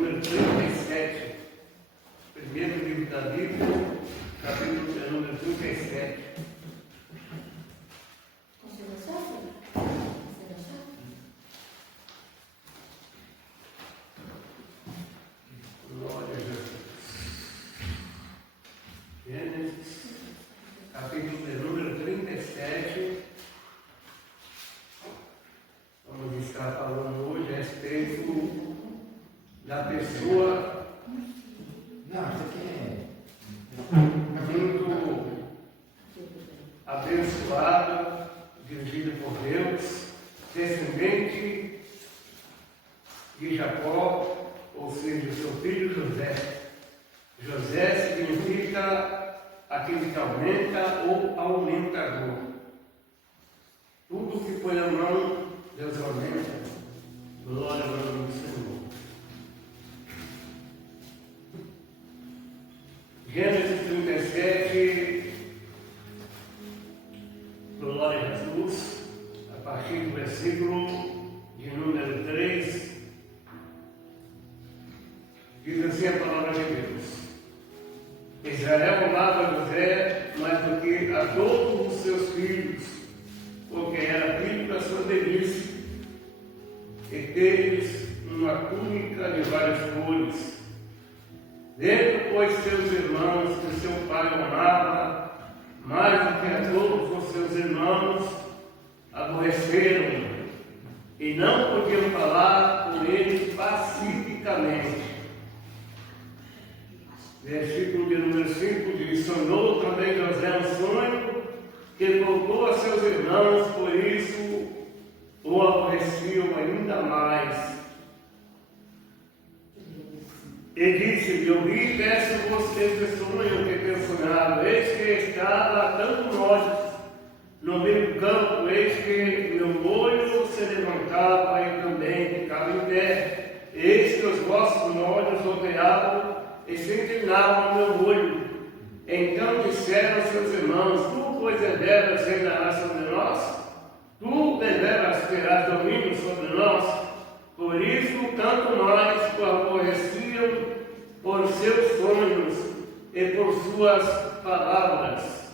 número 37. Primeiro livro da Bíblia, capítulo de número 37. Glória a Jesus. Gênesis, capítulo de número 37. Vamos estar falando hoje a respeito da pessoa muito abençoada, dirigida por Deus, descendente de Jacó, ou seja, seu filho José. José significa aquele que aumenta ou aumentador. Tudo que põe a mão, Deus aumenta. Glória ao nome do Senhor. Gênesis 37, glória a Jesus, a partir do versículo de número 3, diz assim a palavra de Deus: Israel amava a José mais do que a todos os seus filhos, porque era filho da sua velhice, e teve uma túnica de várias cores. Vendo, pois, seus irmãos que seu pai amava, mais do que a todos os seus irmãos, aborreceram e não podiam falar com ele pacificamente. Versículo de número 5 diz: sonhou também José um sonho que contou a seus irmãos, por isso o aborreciam ainda mais. E disse-lhe: ouvi, peço vocês de sonho que tenho sonhado. Eis que estava tanto nós no meio do campo, eis que meu olho se levantava e também ficava em pé. Eis que os vossos olhos rodeavam e se inclinavam ao meu olho. Então disseram seus irmãos: tu, pois, deveras reinarás sobre nós? Tu deveras terás domínio sobre nós? Por isso, tanto mais o aborreciam por seus sonhos e por suas palavras.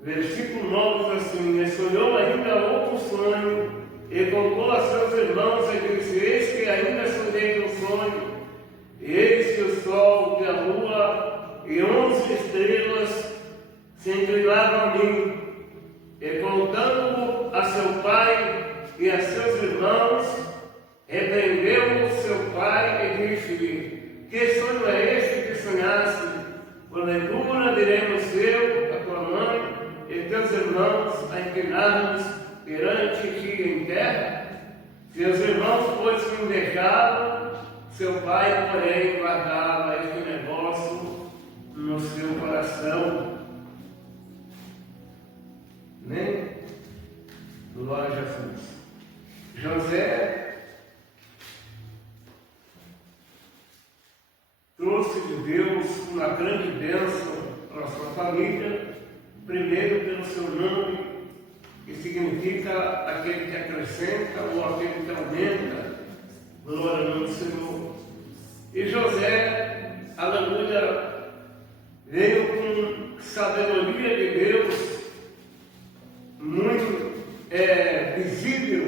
Versículo 9 diz assim: e sonhou ainda outro sonho, e contou a seus irmãos e disse: eis que ainda sonhei um sonho, e eis que o sol e a lua e 11 estrelas se inclinavam a mim. E contando a seu pai e a seus irmãos, repreendeu seu pai e disse-lhe: que sonho é este que sonhaste? Porventura diremos eu, a tua mãe e teus irmãos a inclinar-nos perante ti em terra? Seus irmãos, pois, que o deixaram, seu pai, porém, guardava este negócio no seu coração. Né? Glória a Jesus. José trouxe de Deus uma grande bênção para a sua família, primeiro pelo seu nome, que significa aquele que acrescenta ou aquele que aumenta. Glória ao nome do Senhor. E José, aleluia, veio com sabedoria de Deus, muito visível,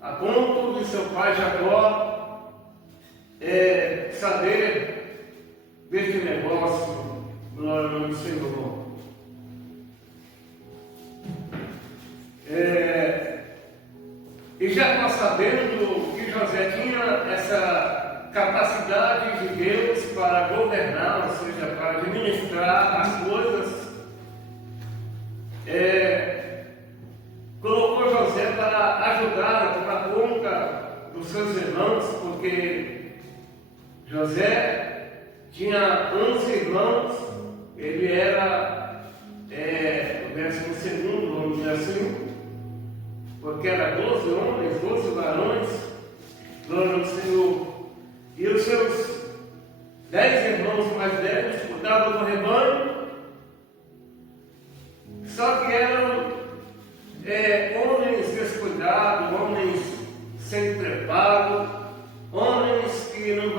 a ponto de seu pai Jacó saber deste negócio. Glória ao nome do Senhor. E Jacó, sabendo que José tinha essa capacidade de Deus para governar, ou seja, para administrar as coisas, colocou José para ajudar a tomar conta dos seus irmãos, porque José tinha 11 irmãos, ele era o 12º, vamos dizer assim, porque era 12 homens, 12 varões, glória ao Senhor. E os seus 10 irmãos mais velhos cuidavam do rebanho, só que eram homens descuidados, homens sem preparo, homens que não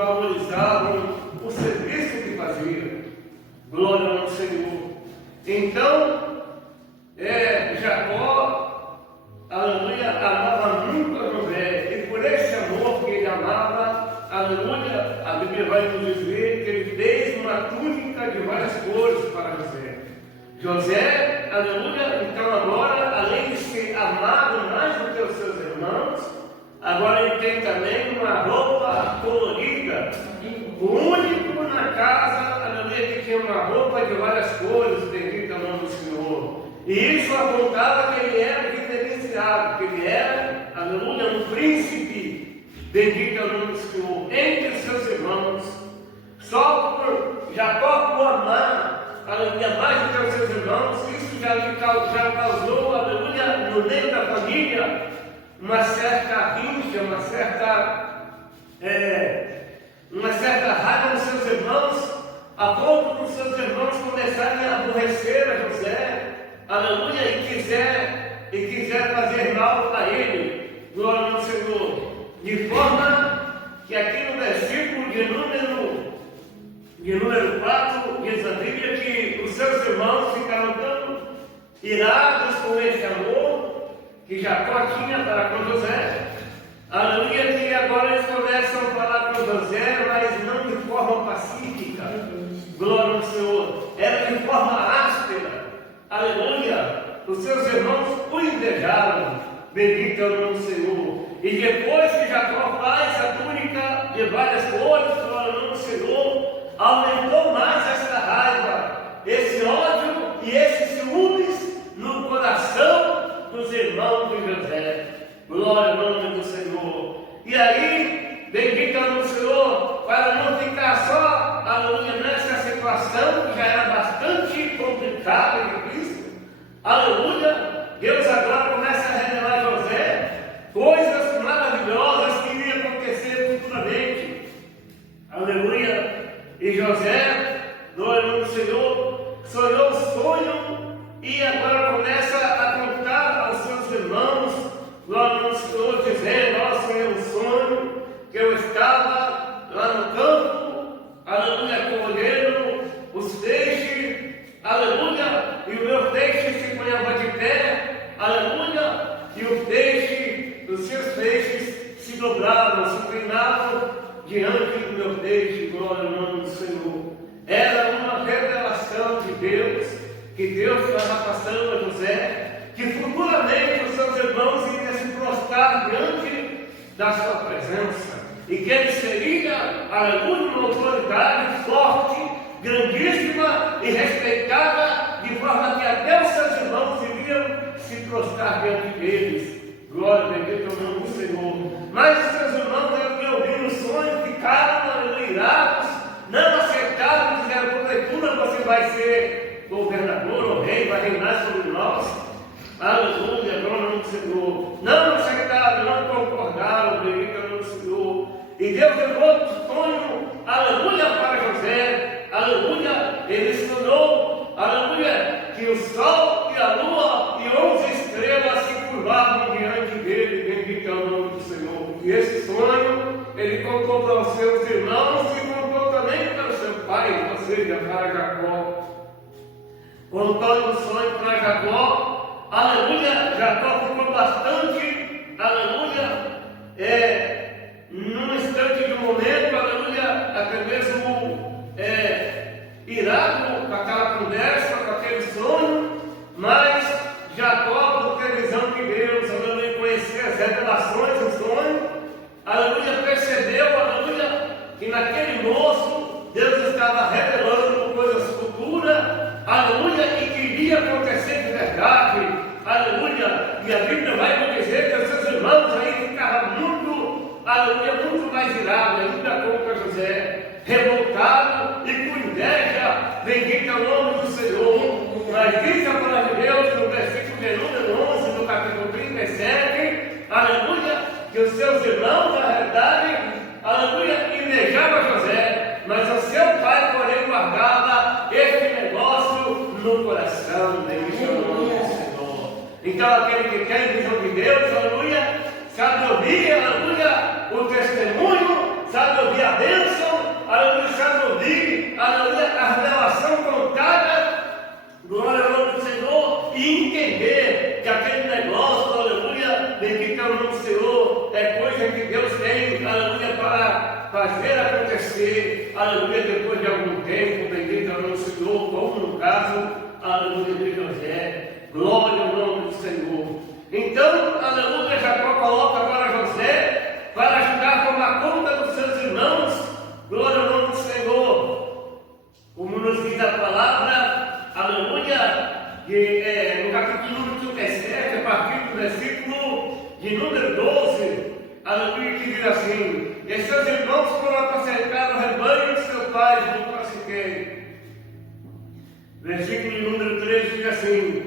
Bíblia vai nos dizer que ele fez uma túnica de várias cores para José. José, aleluia, então agora, além de ser amado mais do que os seus irmãos, agora ele tem também uma roupa colorida. O único na casa, aleluia, que tinha uma roupa de várias cores, bendito é o nome do Senhor. E isso apontava que ele era diferenciado, que ele era, aleluia, um príncipe, bendito é o nome do Senhor, entre os seus irmãos. Só por Jacó por amar, aleluia, mais do que os seus irmãos, isso já causou, aleluia, no meio da família, uma certa rincha, uma certa raiva dos seus irmãos, a ponto dos seus irmãos começarem a aborrecer a José, aleluia, e quiser fazer mal para ele, glória ao Senhor, de forma que aqui no versículo de número 4, diz a Bíblia que os seus irmãos ficaram tão irados com esse amor que Jacó tinha para com José, aleluia, que agora eles começam a falar com José, mas não de forma pacífica, glória ao Senhor, era de forma áspera, aleluia, os seus irmãos o invejaram, bendito é o nome do Senhor, e depois que Jacó faz a túnica de várias cores, glória ao nome do Senhor, aumentou mais essa raiva, esse ódio e esses ciúmes no coração dos irmãos de José, glória ao nome do Senhor. E aí, bendito é o nome do Senhor, para não ficar só, aleluia, nessa situação que já era bastante complicada e difícil, aleluia, Deus agora começa a revelar a José coisas maravilhosas que iriam acontecer futuramente, aleluia. E José, glória ao nome do Senhor, sonhou o sonho e agora começa a contar aos seus irmãos, glória ao nome do Senhor, dizendo: ó, sonhei um sonho que eu estava lá no campo, aleluia, colhendo os peixes, aleluia, e o meu peixe se ponhava de pé, aleluia, e os seus peixes se dobravam, se inclinavam diante do meu peixe, glória ao nome do Senhor. Era uma revelação de Deus, que Deus estava passando a José, que futuramente os seus irmãos iriam se prostrar diante da sua presença, e que ele seria, aleluia, uma autoridade forte, grandíssima e respeitada, de forma que até os seus irmãos iriam se prostrar diante deles. Glória, bendito é o nome do Senhor. Mas os seus irmãos, que ouviram o sonho, ficaram irados, não aceitaram, disseram: porventura você vai ser governador ou rei, vai reinar sobre nós? Aleluia, glória ao nome do Senhor. Não aceitaram, não concordaram, bendito é o nome do Senhor. E Deus deu outro sonho, aleluia, para José, aleluia. Ele sonhou, aleluia, que o sol e a lua e 11 estrelas se curvavam diante dele, bendito é o nome do Senhor. E esse sonho ele contou para os seus irmãos e contou também para o seu pai, ou seja, para Jacó. Contando o sonho para Jacó, aleluia, Jacó ficou bastante, aleluia, num instante de um momento, aleluia, até mesmo irado com aquela conversa, com aquele sonho, mas Jacó, por ter visão de Deus, aleluia, conhecer as revelações do sonho, aleluia, percebeu, aleluia, que naquele moço Deus estava revelando coisas futuras, aleluia, e que iria acontecer de verdade, aleluia. E a Bíblia vai nos dizer que os seus irmãos aí ficavam muito, aleluia, muito mais irados ainda contra José, revoltado e com inveja, bendito é o nome do Senhor. Mas diz a palavra de Deus no versículo de número 11, do capítulo 37, aleluia, que os seus irmãos, na verdade, aleluia, invejavam José, mas o seu pai, porém, guardava este negócio no coração, bendito é o nome do Senhor. Então, aquele que tem visão de Deus, aleluia, sabe ouvir, aleluia, o testemunho, sabe ouvir a bênção, aleluia, sabe ouvir, aleluia, a revelação contada, glória ao nome do Senhor, e entender que aquele negócio, aleluia, bendito é o nome do Senhor, é coisa que Deus tem, aleluia, para fazer acontecer, aleluia, depois de algum tempo, bendito é o nosso Senhor, como no caso, aleluia, de José, glória ao nome do Senhor. Então, aleluia, Jacó coloca agora José para ajudar a tomar conta dos seus irmãos, glória ao nome do Senhor. Como nos diz a palavra, aleluia, no capítulo número 37, a partir do versículo de número 12, aleluia, que diz assim: e seus irmãos foram apacentar o rebanho de seu pai junto a Siquém. Versículo número 13 diz assim: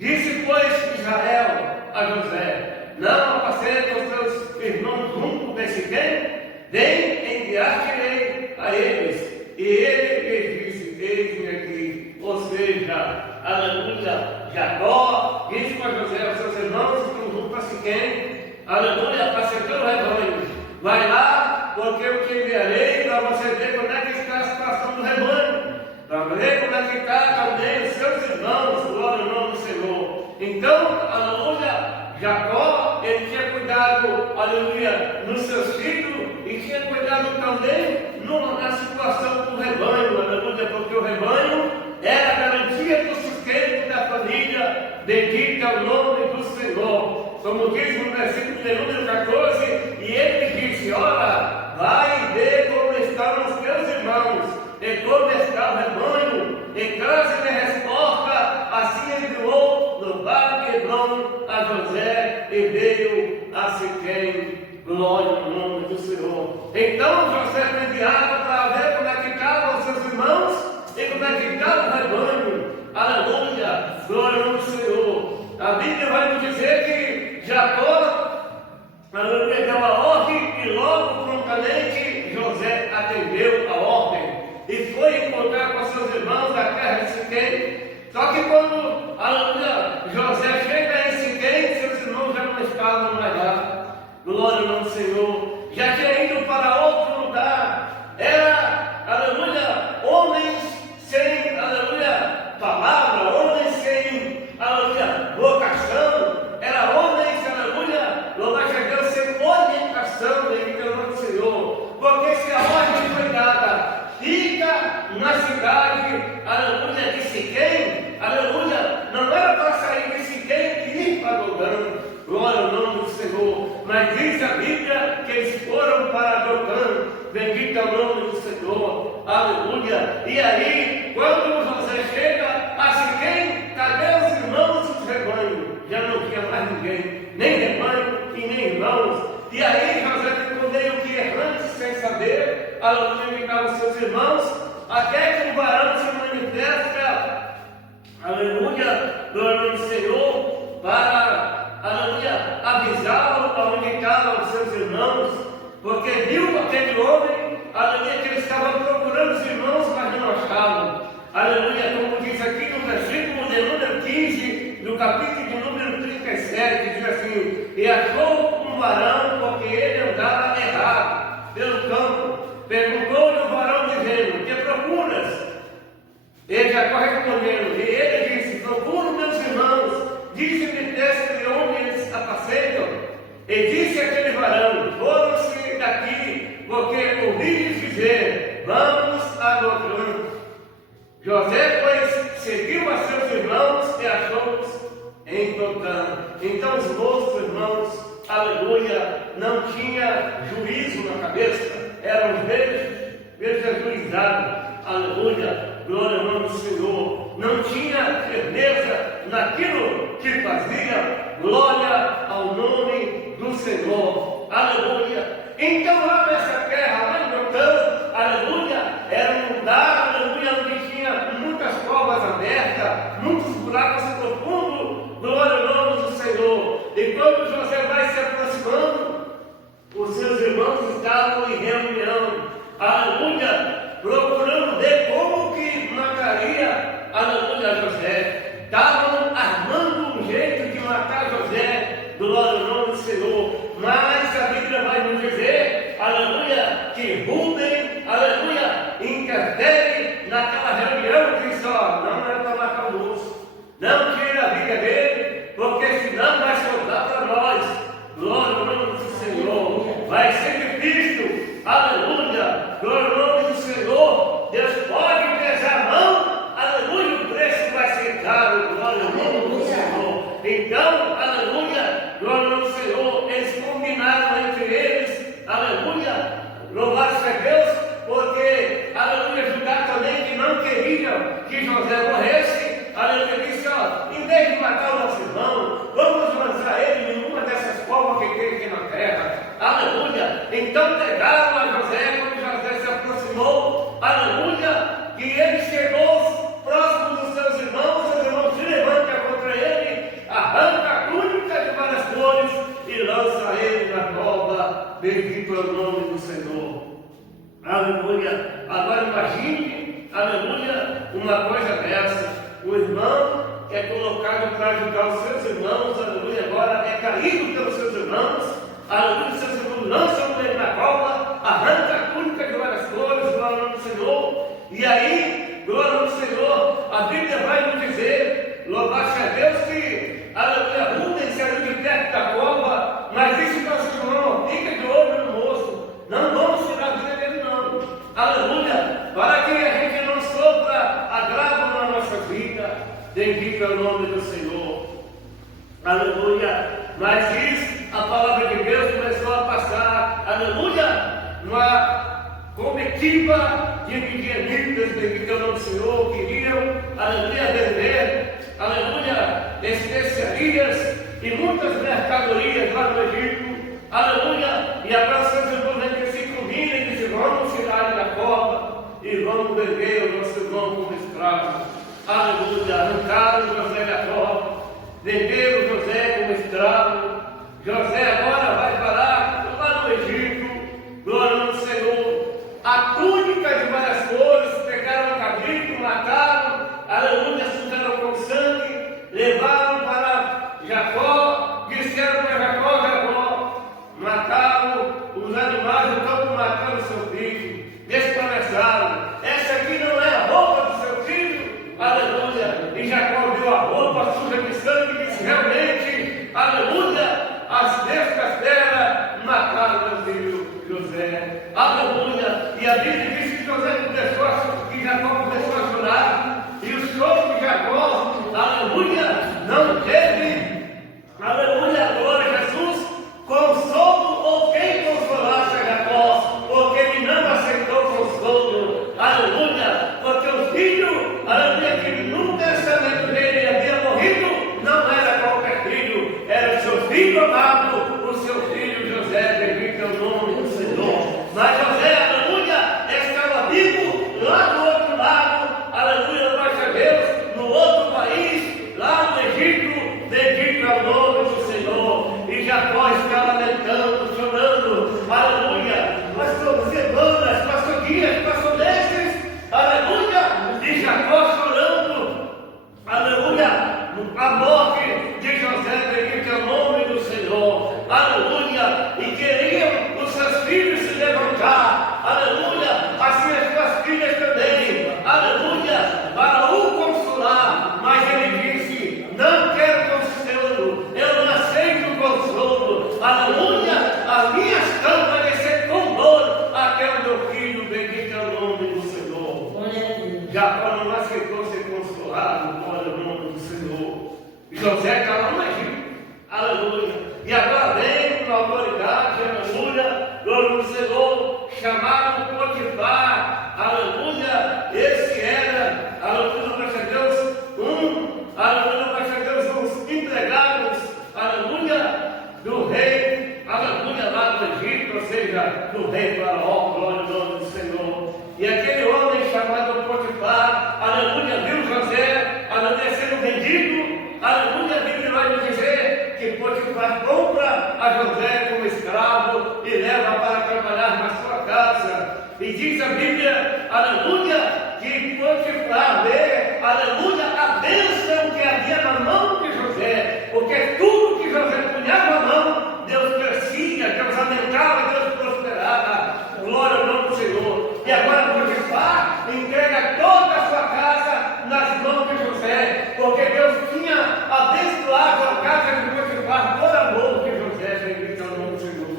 disse, pois, Israel a José: não apacenta os teus irmãos junto de Siquém? Vem, enviar-te-ei a eles. E ele lhes disse: eis-me aqui. Ou seja, aleluia, Jacó disse para José: os seus irmãos estão junto a Siquém, aleluia, apacentando o rebanho. Vai lá, porque eu te enviarei para você ver como é que está a situação do rebanho, para ver como é que está também os seus irmãos, glória ao nome do Senhor. Então, aleluia, Jacó, ele tinha cuidado, aleluia, nos seus filhos, e tinha cuidado também na situação do rebanho, aleluia, porque o rebanho era a garantia do sustento da família, bendito é o nome do Senhor. Como diz no versículo de número 14, e ele disse: ora, vai e vê como estão os teus irmãos, e como está o rebanho, e traz-lhe resposta. Assim enviou no vale de Hebrom a José, e veio a Siquém. Glória ao nome do Senhor. Então José foi enviado para ver como é que estavam os seus irmãos e como é que estava o rebanho. Aleluia, glória ao nome do Senhor. A Bíblia vai nos dizer que Jacó, aleluia, deu a ordem e logo prontamente José atendeu a ordem e foi encontrar com seus irmãos da terra de Siquém. Só que quando, aleluia, José chega em Siquém, seus irmãos já não estavam mais lá. Glória ao nome do Senhor. Já tinha ido para outro lugar. Era, aleluia, homens sem, aleluia, palavra, homens sem, aleluia, vocação. Era homens, aleluia, louvado a Deus, sem orientação, bendito é o nome do Senhor. Porque se a ordem foi dada, fica na cidade, aleluia, de Siquém, aleluia, não era para sair de Siquém e ir para Dotã. Glória ao nome do Senhor. Mas diz a Bíblia que eles foram para Dotã. Bendito é o nome do Senhor. Aleluia. E aí, quando José chega a Siquém, cadê os irmãos do rebanho? Já não tinha mais ninguém, nem rebanho e nem irmãos. E aí José ficou meio que errante, sem saber, aleluia, onde estavam seus irmãos, até que o varão se manifesta, aleluia, glória ao nome do Senhor, para, aleluia, avisá-lo aonde estavam os seus irmãos, porque viu aquele homem, aleluia, que ele estava procurando os irmãos, mas não achavam. Aleluia, como diz aqui no versículo de número 15, do capítulo de número 37, diz assim: e achou um varão, porque ele andava errado pelo campo. Perguntou-lhe o varão, dizendo: que procuras? Ele já respondendo, e ele disse: procuro meus irmãos, dize-me de onde eles apacentam. E disse aquele varão: foram-se daqui, porque ouvi-lhes dizer: vamos a Dotã. José, pois, seguiu a seus irmãos e achou-os em Dotã. Então os moços irmãos, aleluia, não tinha juízo na cabeça, eram desajuizados, aleluia, glória ao nome do Senhor, não tinha firmeza naquilo que fazia, glória ao nome do Senhor, aleluia. Então lá nessa terra, lá em Dotã, aleluia, era um lugar, aleluia, onde tinha muitas covas abertas, muitos buracos profundos, glória ao nome do Senhor. E quando José vai se aproximando, os seus irmãos estavam em reunião, aleluia, procurando ver como que mataria, aleluia, José. Estavam armando um jeito de matar José, glória ao nome do Senhor. Mas a Bíblia vai nos dizer, aleluia, que Rubem, aleluia, interfere naquela reunião e diz: ó, não é para matar o moço, não tira a vida dele, porque senão vai sobrar para nós. Glória ao nome do Senhor. Vai ser difícil, aleluia, Então pegaram a José, quando José se aproximou, aleluia, e ele chegou próximo dos seus irmãos se levantam contra ele, arranca a túnica de várias cores e lança ele na cova, bendito é o nome do Senhor. Aleluia. Agora imagine, aleluia, uma coisa dessa. O irmão que é colocado para ajudar os seus irmãos, aleluia, agora é caído pelos seus irmãos, aleluia, seus irmãos lançam ele na cova, arranca a túnica de várias cores, glória ao nome do Senhor. E aí, glória ao nome do Senhor, a Bíblia vai nos dizer, louvado seja Deus, que, aleluia, Rubens saiu de perto da cova, mas disse para o seu irmão: fica de olho no moço, não vamos tirar a vida dele não, aleluia, para que a gente não sofra agravo na nossa vida, bendito é o nome do Senhor, aleluia. Mas diz a palavra de Deus, começou a passar, aleluia, uma comitiva de midianitas, bendito é o nome do Senhor, queriam, aleluia, vender, aleluia, especiarias e muitas mercadorias lá no Egito, aleluia, e agora seus irmãos que se combinam e dizem: vamos tirar ele da cova e vamos vender o nosso irmão como escravo, aleluia. Arrancaram José da cova, venderam José como escravo. José agora vai parar lá no Egito, glória ao Senhor. A túnica de várias cores, pegaram o cabrito, mataram, aleluia, sujaram com sangue, levaram para Jacó, disseram para Jacó, mataram os animais do campo, mataram o seu filho, despedaçaram. Essa aqui não é a roupa do seu filho, aleluia. E Jacó viu a roupa suja de sangue e disse: realmente, aleluia, as bestas dela mataram meu filho José, aleluia. E a Bíblia diz que José que Jacó começou a chorar, e o choro de Jacó, aleluia, não teve, aleluia, glória a Jesus, consolo ou quem consolasse a Jacó, porque ele não aceitou consolo, aleluia, porque o filho, aleluia, que nunca sabendo dele havia morrido, não era qualquer filho, era o seu filho amado, o seu filho José, bendito é o nome do Senhor. Mas José, aleluia, estava vivo lá do outro lado, aleluia, baixa Deus, no outro país, lá no Egito, bendito é o nome do Senhor. E Jacó estava lamentando, chorando, aleluia. Passou semanas, passou dias, passou meses, aleluia, e Jacó chorando, aleluia, a morte de José, bendito é o nome do Senhor, aleluia. E queriam os seus filhos se levantar, aleluia, assim as suas filhas também, aleluia, para o consolar, mas ele disse: não quero consolo, eu não aceito consolo, aleluia, a minha estampa vai ser com dor até o meu filho, bendito é o nome do Senhor. Jacó não aceitou ser consolado, glória ao nome do Senhor. José está lá no Egito, aleluia, e agora vem com autoridade, aleluia, glória ao Senhor, chamaram Potifar, aleluia. Esse era, aleluia, para Deus, aleluia, para Deus, uns empregados, aleluia, do rei, aleluia, lá do Egito, ou seja, do rei Faraó, glória ao nome do Senhor. E aquele homem chamado Potifar, aleluia, viu José, aleluia, sendo vendido, aleluia. A Bíblia vai nos dizer que Potifar compra a José como escravo e leva para trabalhar na sua casa. E diz a Bíblia, aleluia, que Potifar vê, aleluia, a bênção que havia na mão de José, porque tudo que José punhava a mão, Deus crescia, Deus aumentava, Deus prosperava, glória ao nome do Senhor. E agora Potifar entrega toda a sua casa nas mãos de José, porque Deus tinha abençoado a casa de Potifar por amor de José, bendito é o nome do Senhor.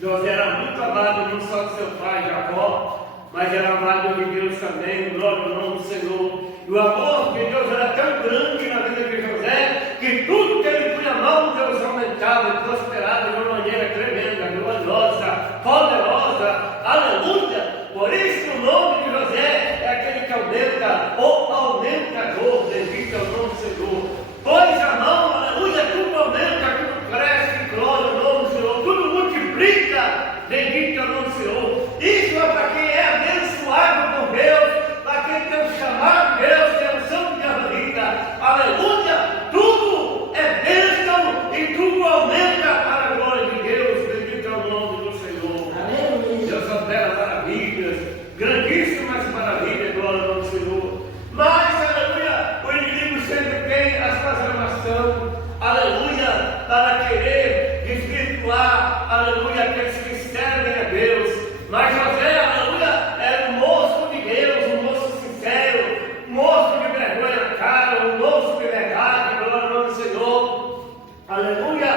José era muito amado, não só de seu pai Jacó, mas era amado de Deus também, glória ao nome do Senhor. E o amor de Deus era tão grande na vida de José, que tudo que ele punha a mão, Deus aumentava e prosperava de uma maneira tremenda, gloriosa, poderosa, aleluia. Por isso o nome de José é aquele que aumenta, o aumentador, bendito é o nome do Senhor. Pois a mão, aleluia, tudo aumenta, tudo cresce, glória ao nome do Senhor, tudo multiplica, bendito é o nome do Senhor. Isso é para quem é abençoado por Deus, para quem tem o chamado de Deus, tem o santo de a vida. Aleluia! Tudo é bênção e tudo aumenta para a glória de Deus. Bendito é o nome do Senhor. Aleluia! Deus opera maravilhas, grandíssimas maravilhas, glória ao nome do Senhor. Mas, aleluia, o inimigo sempre tem a sua armação, aleluia, para querer desvirtuar, aleluia, aqueles que servem a Deus. Mas José, aleluia, era um moço de Deus, um moço sincero, um moço de vergonha na cara, um moço de verdade, glória ao nome do Senhor, aleluia.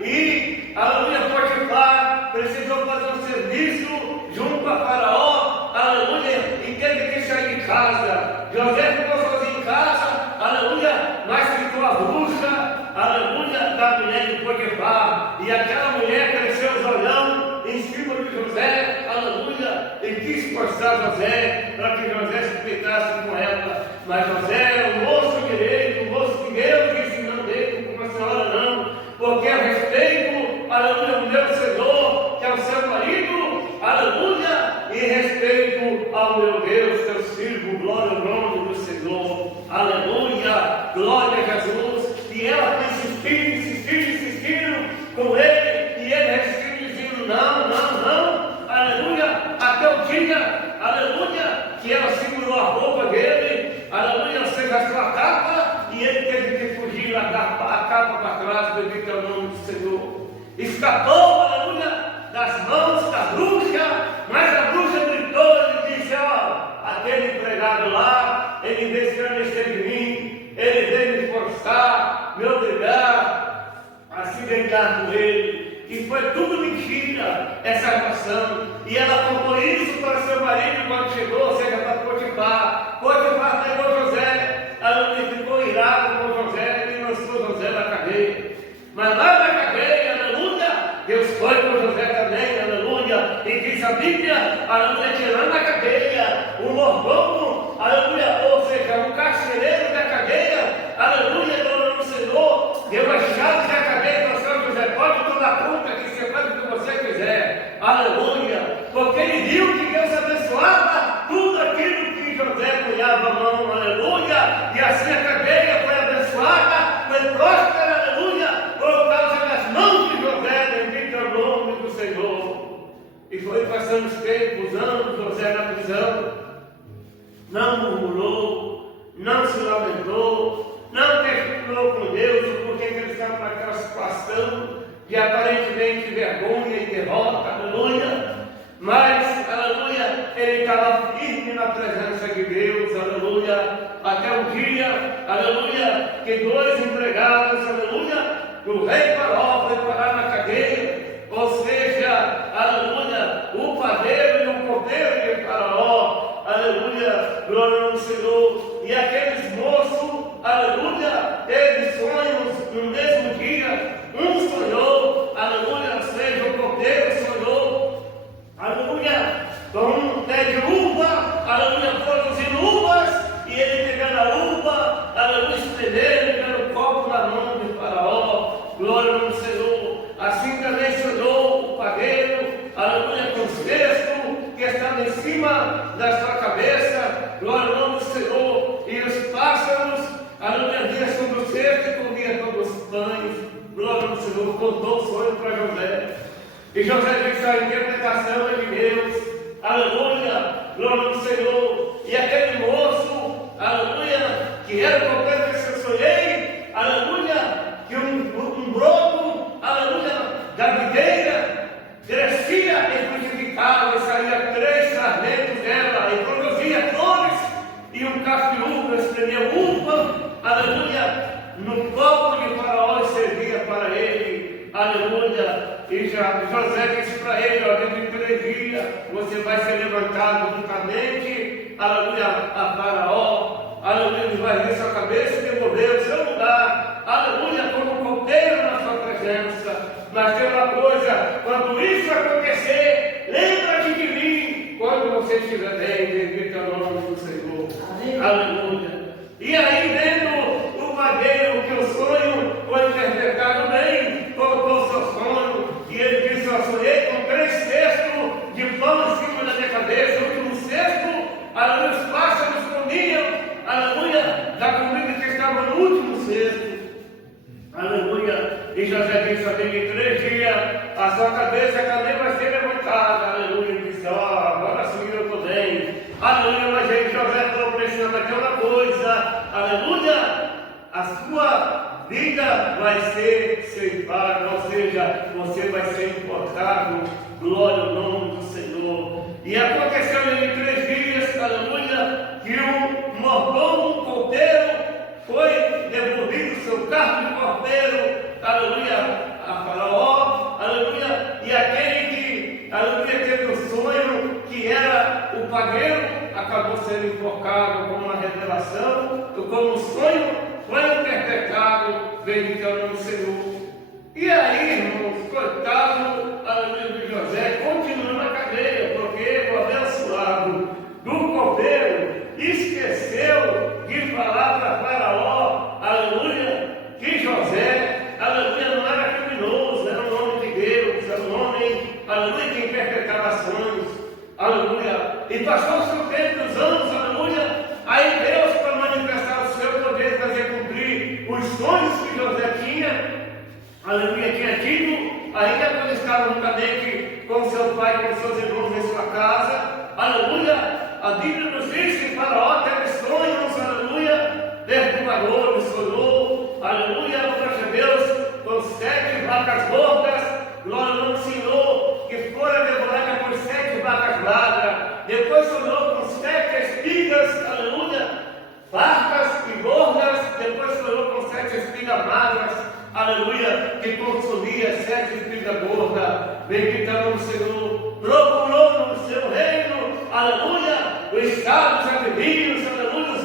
E, aleluia, Potifar precisou fazer um serviço junto a Faraó, aleluia, e teve que sair de casa. José ficou sozinho em casa, aleluia, mas ficou a bruxa, aleluia, da mulher de Potifar. E aquela mulher cresceu os olhão em cima de José, aleluia, e quis forçar José para que José se pegasse com ela. Mas José era um moço direito, um moço de Deus, disse: não devo com a senhora não, porque a respeito, aleluia, o meu Senhor, que é o seu marido, aleluia, e respeito ao meu Deus, que eu sirvo, glória ao nome do Senhor, aleluia, glória a Jesus. E ela insistindo com ele, e ele resistiu, dizendo: não, não, não, aleluia, até o dia, aleluia, que ela segurou a roupa dele, aleluia, ou seja, a sua capa, e ele teve que fugir, largar a capa para trás, bendito é o nome do Senhor. Escapou, aleluia, das mãos da bruxa, mas a bruxa gritou e disse: ó, aquele empregado lá, ele veio escarnecer de mim, ele veio me forçar, me obrigar a se deitar com ele. E foi tudo mentira, essa armação. E ela contou isso para seu marido quando chegou, ou seja, para Potifar. Potifar pegou José, ela ficou irado com José e lançou José na cadeia. Mas lá na cadeia, aleluia, Deus foi com José também, aleluia. E diz a Bíblia, aleluia, que lá na cadeia, o mordomo, aleluia, ou seja, o carcereiro da cadeia, aleluia, glória ao Senhor, deu as chaves da cadeia para o Senhor José: pode tomar conta que você faz o que você quiser, aleluia, porque ele viu que Deus abençoava tudo aquilo que José punhava a mão, aleluia, e assim a cadeia foi abençoada, foi próspera, aleluia, por causa das mãos de José, bendito é o nome do Senhor. E foi passando os tempos, anos, José na prisão, não murmurou, não se lamentou, não questionou com Deus o porquê que ele estava naquela situação de aparentemente vergonha e derrota, aleluia. Mas, aleluia, ele estava firme na presença de Deus, aleluia, até o dia, aleluia, que dois empregados, aleluia, do rei Faraó foi parar na cadeia, ou seja, aleluia, o padeiro e o copeiro de Faraó, aleluia, glória ao Senhor. E aqueles moços, aleluia, teve sonhos no mesmo dia. Um sonhou, aleluia, ou seja, o copeiro sonhou, aleluia, com um pé de uva, aleluia, produzindo uvas, e ele pegando a uva, aleluia, espremendo, pegando o copo na mão de Faraó, glória ao Senhor. Assim também sonhou o padeiro, aleluia, com o cesto que estava em cima da sua cabeça, glória ao Senhor, e os pássaros, aleluia, vinham sobre o cesto e comiam todos os pães, glória ao Senhor. Contou o sonho para José, e José disse: a interpretação é de Deus, aleluia, glória ao Senhor. E aquele moço, aleluia, que era o copeiro que eu sonhei, aleluia, que um broto, aleluia, da videira crescia e frutificava, e saía 3 sarmentos dela, e produzia flores, e um cacho de uva espremia uva, aleluia, no copo de Faraó e servia para ele, aleluia. E José disse para ele: ó, dentro de 3 dias você vai ser levantado juntamente, aleluia, a Faraó, aleluia, ele vai ver sua cabeça e devolver o seu lugar, aleluia, como copeiro na sua presença. Mas tem uma coisa: quando isso acontecer, lembra-te de mim quando você estiver bem, bendito é o nome do Senhor, aleluia. E aí, vendo o padeiro que o sonho foi interpretado bem, colocou seu sonho, e ele disse: eu sonhei com 3 cestos sua cabeça também vai ser levantada, aleluia. Ele disse, agora sim eu estou bem, aleluia. Mas aí José falou para ele aquela coisa, aleluia, a sua vida vai ser ceifada, ou seja, você vai ser importado, glória ao nome do Senhor. E aconteceu em 3 dias, aleluia, que o mordomo, copeiro, foi devolvido o seu carro de cordeiro, aleluia, a Faraó, aleluia, e aquele que, aleluia, teve o sonho, que era o pagueiro, acabou sendo invocado como uma revelação, como um sonho, foi interpretado, bendito é o nome do Senhor. E aí, irmãos, coitado, aleluia, de José, continua na cadeia, porque o abençoado do copeiro esqueceu de falar para Faraó, aleluia, que José, aleluia, não era criminoso, era um homem de Deus, era um homem, aleluia, que interpretava sonhos, aleluia, e passou o seu tempo dos anos, aleluia, aí Deus, para manifestar o seu poder, fazer cumprir os sonhos que José tinha, aleluia, tinha tido, ainda quando estava juntamente com seu pai, com seus irmãos em sua casa, aleluia, a Bíblia nos diz que Faraó teve sonhos, aleluia, perturbadores, sonhou, aleluia, glória a Deus, com 7 vacas gordas, glória ao nome do Senhor, que foram devoradas por 7 vacas magras, depois sonhou com 7 espigas, aleluia, fartas e gordas, depois sonhou com 7 espigas magras, aleluia, que consumia 7 espigas gordas, bendito é o nome do Senhor, procurou no seu reino, aleluia, os sábios adivinhos, aleluia,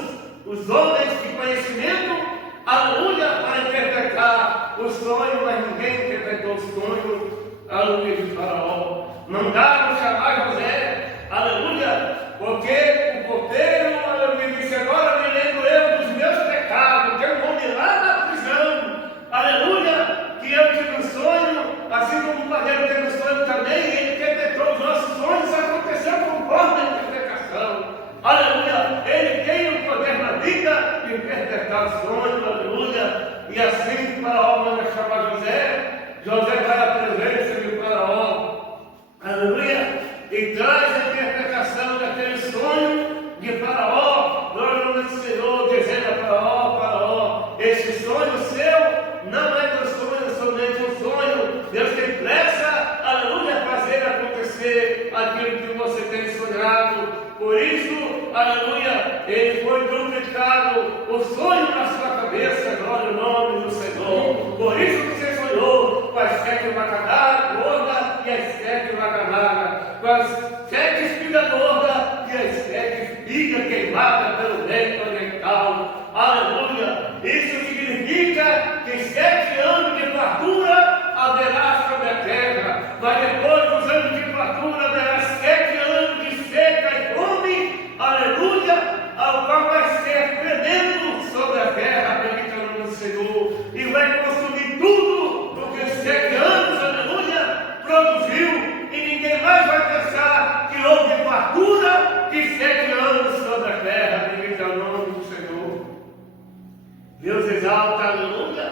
os homens de conhecimento, aleluia, para interpretar o sonho, mas ninguém interpretou o sonho, aleluia, de Faraó. Mandaram chamar José, aleluia, porque o copeiro, aleluia, disse, agora me lembro eu dos meus pecados, que eu vou me lá na prisão, aleluia, que eu tive um sonho, assim como o padeiro teve um sonho também, e ele interpretou os nossos sonhos, aconteceu conforme a interpretação. Aleluia, ele tem o poder na vida de interpretar o sonho, aleluia, e assim Faraó manda chamar José, José vai à presença de Faraó, aleluia, e traz a interpretação daquele sonho de Faraó, glória ao nome do Senhor, dizendo a Faraó, Faraó, esse sonho seu não é teu sonho, somente um sonho, Deus tem pressa, aleluia, fazer acontecer aquilo que você tem sonhado. Por isso, aleluia, ele foi duplicado o sonho na sua cabeça, glória ao nome do Senhor. Por isso você sonhou com as 7 vacas gordas e as 7 vacas magras, com as 7 espigas gordas e as 7 espigas queimadas pelo vento oriental. Aleluia! Isso significa que 7 anos de fartura haverá sobre a terra, mas depois dos anos de fartura haverá 7 anos de seca e fome, aleluia, ao qual vai ser veneno sobre a terra, bendito é o nome do Senhor, e vai consumir tudo o que os 7 anos, aleluia, produziu, e ninguém mais vai pensar que houve fartura de 7 anos sobre a terra, bendito é o nome do Senhor. Deus exalta, aleluia,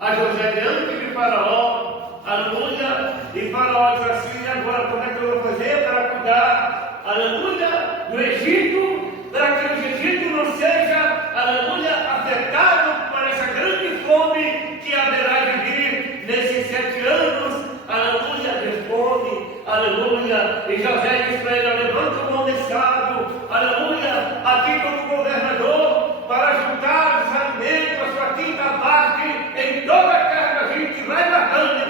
a José diante de Faraó, aleluia, e Faraó diz assim, agora como é que eu vou fazer para cuidar, aleluia, do Egito, para que o Egito não seja, aleluia, afetado por essa grande fome que haverá de vir nesses 7 anos, aleluia, de fome, aleluia, e José diz para ele, levanta o homem sábio, aleluia, aqui como governador, para juntar os alimentos, a sua quinta parte, em toda a terra, a gente vai barrando,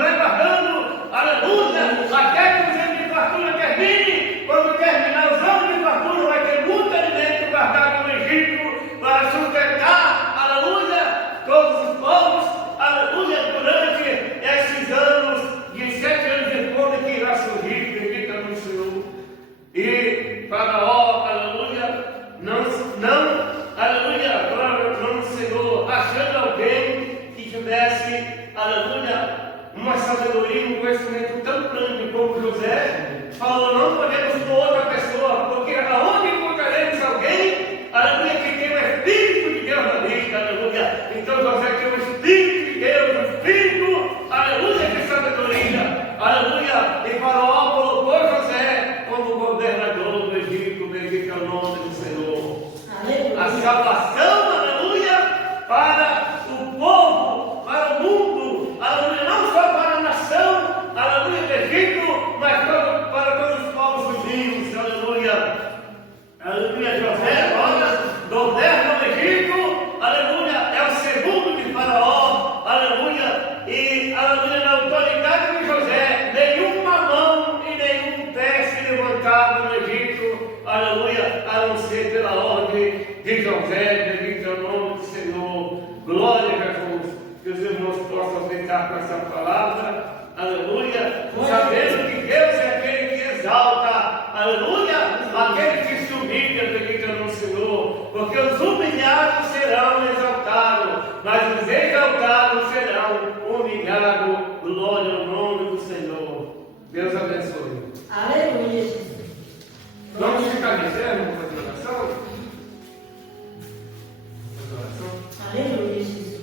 aleluia, até que os anos de fartura termine. Quando terminar os anos de fartura, vai ter muito alimento guardado no Egito, para sustentar, aleluia, todos os povos, aleluia, durante esses anos de 7 anos de fome que irá surgir, bendito é o Senhor. E Faraó, aleluia, aleluia, glória ao nome do Senhor, achando alguém que tivesse, aleluia, uma sabedoria, um conhecimento tão grande como José, falou, não podemos pôr outra pessoa, porque aonde encontraremos alguém, aleluia, que tem o Espírito de Deus na vida, aleluia. Então José tem o Espírito de Deus, o Espírito, aleluia, de sabedoria, aleluia. aleluia, a não ser pela ordem de José, bendito é o nome do Senhor. Glória a Jesus. Que os irmãos possam ficar com essa palavra, aleluia, sabendo que Deus é aquele que exalta, aleluia, aquele que se humilha, bendito é o nome do Senhor, porque os humilhados serão exaltados, mas os exaltados serão humilhados. Glória ao nome do Senhor. Deus abençoe. Aleluia, Jesus. Vamos ficar de pé, vamos fazer oração? Aleluia, Jesus.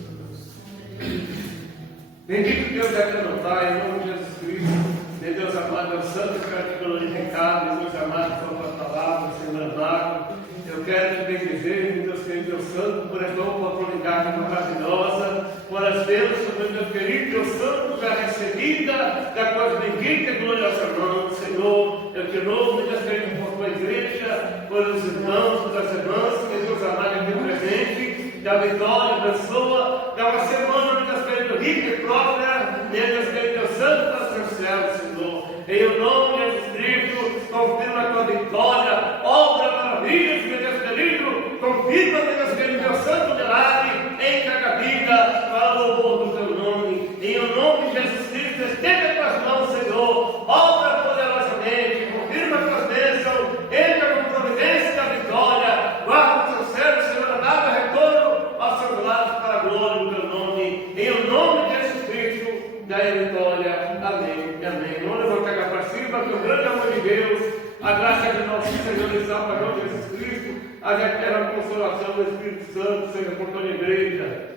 Bendito Deus eterno Pai, em nome de Jesus Cristo, meu Deus amado, Deus Santo, eu quero te glorificar, meu Deus amado, por tua palavra, Senhor amado. Eu quero te bendizer, meu Deus querido, Deus Santo, por esta oportunidade maravilhosa, por as bênçãos, meu Deus querido, Deus Santo, já recebida da tua bendita e gloriosa mão, Senhor. Eu te louvo, meu Deus querido, por tua igreja, por os irmãos, por as irmãs, meu Deus amado, aqui presente, da vitória, abençoa, da uma semana, meu Deus querido, rica e própria, meu Deus querido, Deus Santo, para os teus céus, Senhor. Em o nome de Jesus Cristo, confirma a tua vitória, obra maravilhas, meu Deus querido, confirma, meu Deus querido, Deus Santo milagre em cada vida, para o louvor do teu nome. Em o nome de Jesus Cristo, estende as tuas mãos, Senhor, obra poderosamente, confirma as tuas bênçãos, entra com providência da vitória, guarda o teu servo, Senhor, nada retorno aos seus lados para a glória do teu nome. Em o nome de Jesus Cristo, dai a vitória. Amém. Amém. Vamos levantar cá para cima, que o grande amor de Deus, a graça de nosso Senhor e Salvador Jesus Cristo, a eterna consolação do Espírito Santo seja por toda a igreja.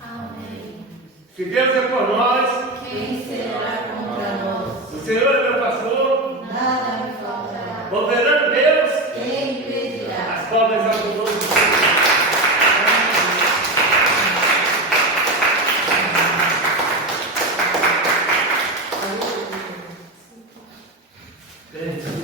Amém. Se Deus é por nós, Quem será contra nós? o Senhor é meu pastor, Nada me faltará. soberano Deus, Quem impedirá? as pobres abundam. Aleluia.